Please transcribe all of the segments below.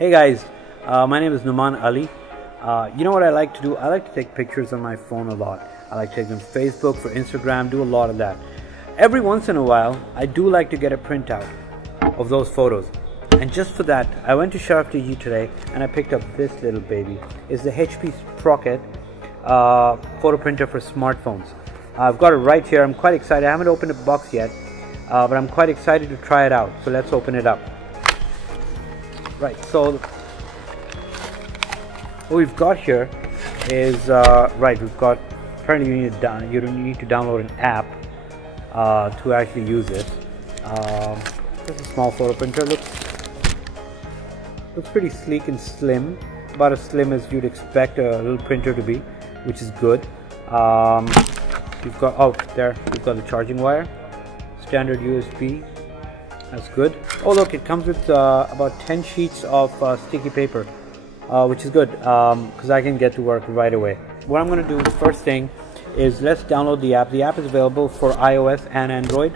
Hey guys, my name is Numan Ali. You know what I like to do? I like to take pictures on my phone a lot. I like to take them for Facebook, for Instagram, do a lot of that. Every once in a while, I do like to get a printout of those photos. And just for that, I went to Sharaf DG today and I picked up this little baby. It's the HP Sprocket photo printer for smartphones. I've got it right here. I'm quite excited. I haven't opened the box yet, but I'm quite excited to try it out. So let's open it up. Right, so what we've got here is we've got, apparently you need to download an app to actually use it. This is a small photo printer. Looks pretty sleek and slim, about as slim as you'd expect a little printer to be, which is good. We've got we've got the charging wire, standard USB. That's good. Oh look, it comes with about 10 sheets of sticky paper, which is good because I can get to work right away. What I'm going to do, the first thing is let's download the app. The app is available for iOS and Android.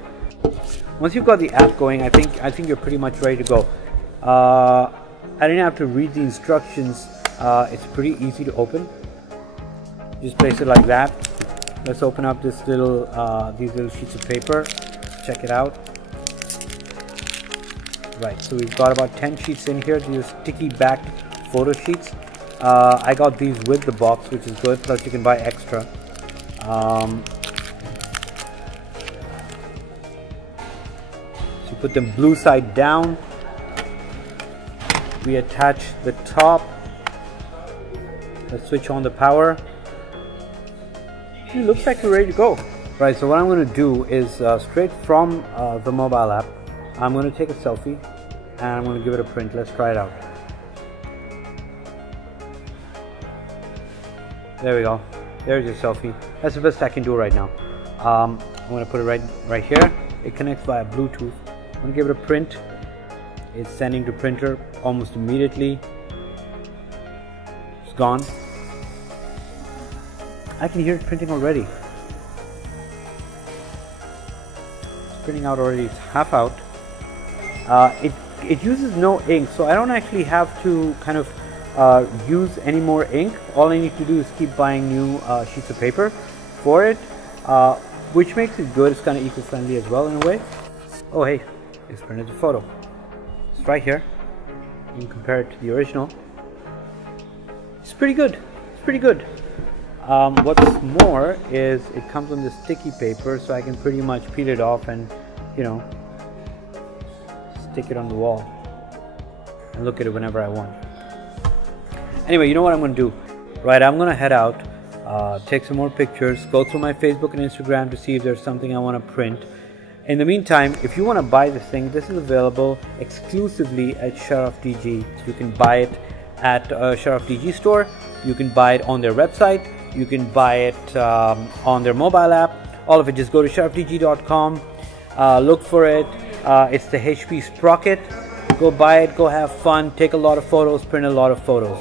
Once you've got the app going, I think you're pretty much ready to go. I didn't have to read the instructions. It's pretty easy to open. Just place it like that. Let's open up this little these little sheets of paper. Check it out. Right, so we've got about 10 sheets in here. These are sticky backed photo sheets. I got these with the box, which is good, plus you can buy extra. So you put them blue side down. We attach the top. Let's switch on the power. It looks like we're ready to go. Right, so what I'm going to do is straight from the mobile app, I'm going to take a selfie and I'm going to give it a print. Let's try it out. There we go. There's your selfie. That's the best I can do right now. I'm going to put it right here. It connects via Bluetooth. I'm going to give it a print. It's sending to printer almost immediately. It's gone. I can hear it printing already. It's printing out already. It's half out. It uses no ink, so I don't actually have to kind of use any more ink. All I need to do is keep buying new sheets of paper for it, which makes it good. It's kind of eco-friendly as well in a way. Oh hey, it's printed a photo. It's right here. You can compare it to the original. It's pretty good. It's pretty good. What's more is it comes on this sticky paper, so I can pretty much peel it off and, you know, stick it on the wall and look at it whenever I want. Anyway, you know what I'm going to do? Right, I'm going to head out, take some more pictures, go through my Facebook and Instagram to see if there's something I want to print. In the meantime, if you want to buy this thing, this is available exclusively at Sharaf DG. You can buy it at Sharaf DG store. You can buy it on their website. You can buy it on their mobile app. All of it, just go to sharafdg.com, look for it. It's the HP Sprocket. Go buy it, go have fun, take a lot of photos, print a lot of photos.